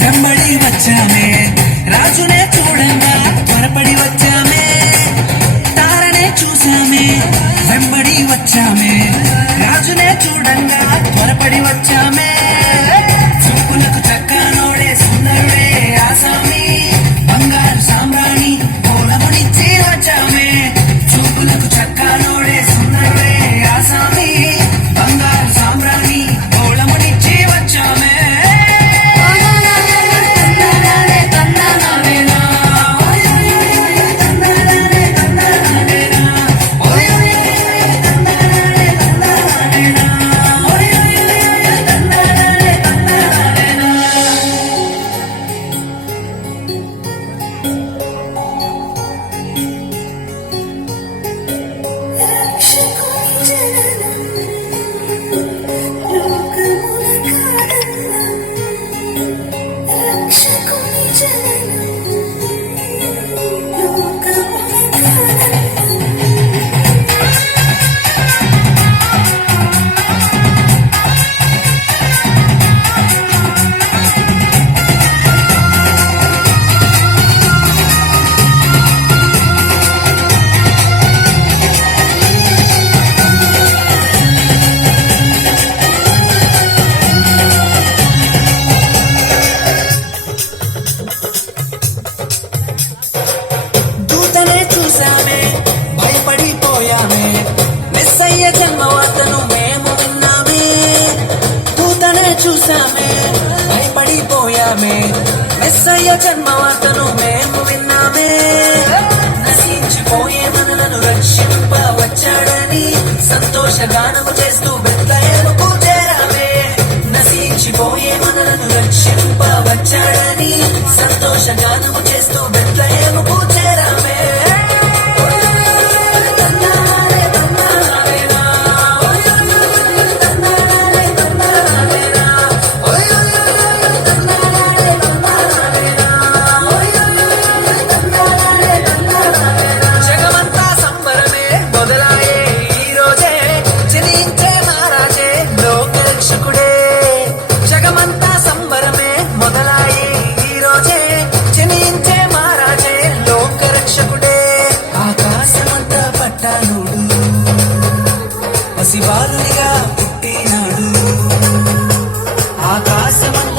వెంబడి వచ్చామే రాజునే చూడంగా త్వరపడి వచ్చామే తారనే చూసామే వెంబడి వచ్చామే రాజునే చూడంగా త్వరపడి వచ్చామే చూపులకు చక్కనోడే సుందరుడే ఆసామి బంగారు సామ్రాణి పూలమునిచ్చి వచ్చామే చూపులకు చక్కనోడే సుందరుడే ఆసామి బంగారు సామ్రాణి పూలమునిచ్చి వచ్చామే చూసామే భయపడిపోయామే మెస్సయ్య జన్మవార్తను మేము విన్నామే నశించిపోయే మనలను రక్షింప వచ్చాడని సంతోషగానము చేస్తూ బెత్లెహేముకు చేరామే నశించిపోయే మనలను రక్షింప వచ్చాడని సంతోషగానము చేస్తూ బెత్లెహేముకు చేరామే పసిబాలునిగా పుట్టినాడు ఆకాశమంతా